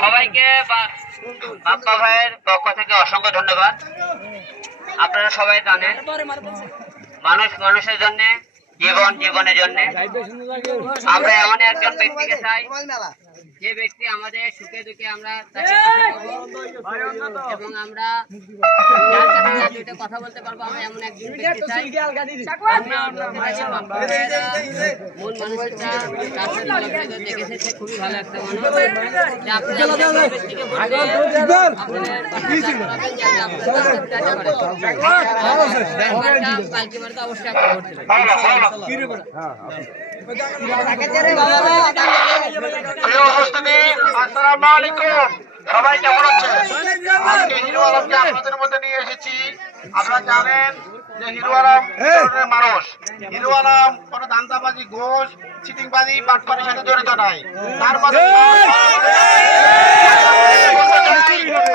সবাইকে বাপ্পা ভাইয়ের পক্ষ থেকে অসংখ্য ধন্যবাদ। আপনারা সবাই জানেন মানুষ মানুষের জন্য, জীবন জীবনের জন্য। আমরা এমন একজন ব্যক্তিকে চাই যে ব্যক্তি আমাদের সুখে দুঃখে আমরা তাকে এবং আমরা যার কাছে দুইটা কথা বলতে পারবো, আমরা এমন একজন ব্যক্তি চাই। মন মানুষটা দেখেছে, সে খুবই ভালো একটা মানুষ। পালকি মার্কা অবশ্যই একটা ভোট দেবেন। আসসালামু আলাইকুম, সবাই কেমন আছেন? আজকে হিরো আলমকে আপনাদের মধ্যে নিয়ে এসেছি। আপনারা জানেন যে হিরো আলম মানুষ, হিরো আলম কোন দান্দাবাজি, ঘোষ, চিটিংবাজি, বাটপারের সাথে জড়িত নাই। তার মধ্যে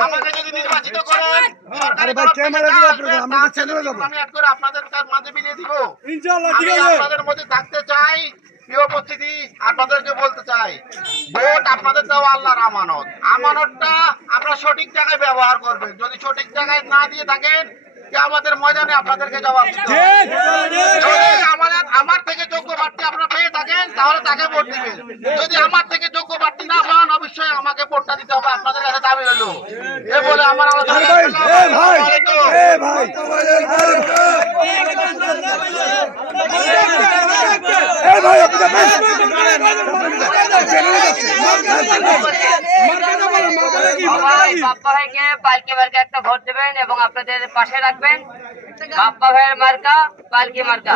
আমাকে যদি নির্বাচিত করেন আপনাদের মাঝে মিলিয়ে দিব। আপনাদের মধ্যে থাকতে চাই। প্রিয় উপস্থিতি, আপনাদেরকে বলতে চাই, ভোট আপনাদের দেওয়া আল্লাহর আমানত। আমানতটা আপনারা সঠিক জায়গায় ব্যবহার করবেন। যদি সঠিক জায়গায় না দিয়ে থাকেন, আমাদের ময়দানে আপনাদেরকে জবাব দিতে হবে। যদি আমার থেকে যোগ্য প্রার্থী আপনারা পেয়ে থাকেন, তাহলে তাকে ভোট দিবেন। যদি আমার থেকে যোগ্য প্রার্থী না পান, অবশ্যই আমাকে ভোটটা দিতে হবে। আপনাদের কাছে দাবি হলো এ বলে আমার বাপ্পা ভাইকে পালকি মার্কা একটা ভোট দেবেন এবং আপনাদের পাশে রাখবেন। বাপ্পা ভাইয়ের মার্কা পালকি মার্কা।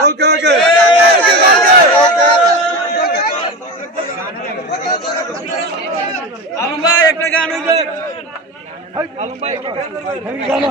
আলম ভাই একটা গান হইবে। আলম ভাই গান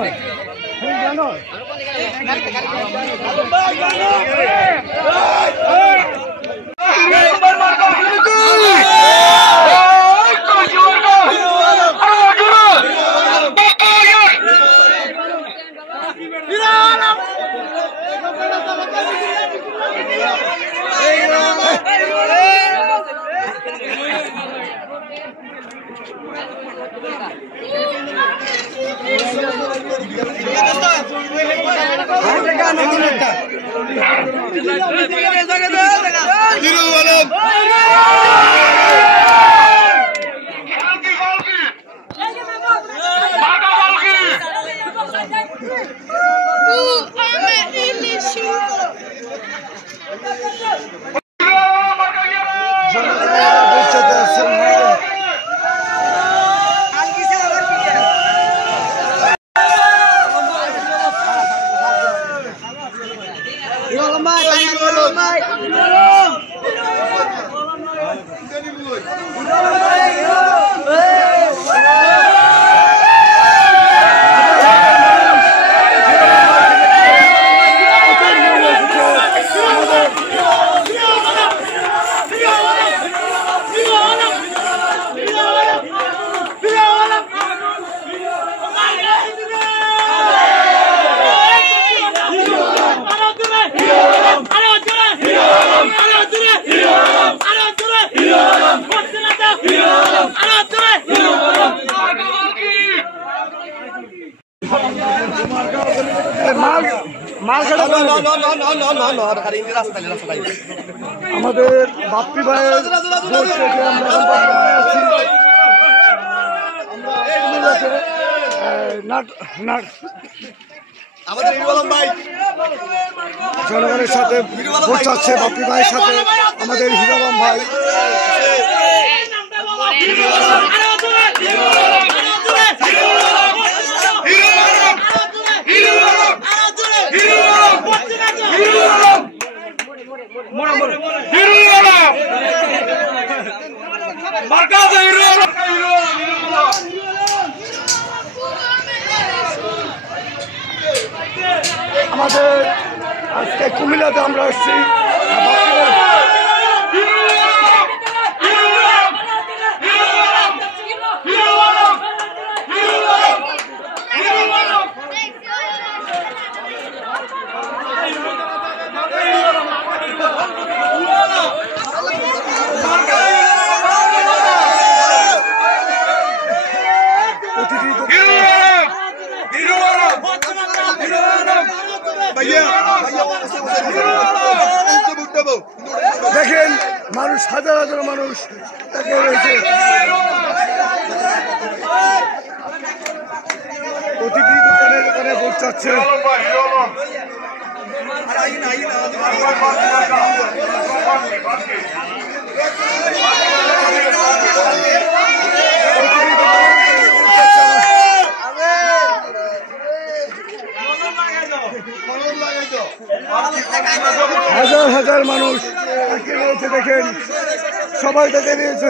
আমাদের বাপ্পি ভাইয়ের জনগণের সাথে ভোট চাচ্ছে। বাপ্পি ভাইয়ের সাথে আমাদের হিরো আলম ভাই। আমাদের আজকে কুমিল্লাতে আমরা আসছি। দেখেন মানুষ, হাজার হাজার মানুষ তাকে রয়েছে। প্রতিটি দোকানে দোকানে পৌঁছাচ্ছে। হাজার হাজার মানুষ তাকে রয়েছে, দেখেন সবাই তাকে রয়েছে।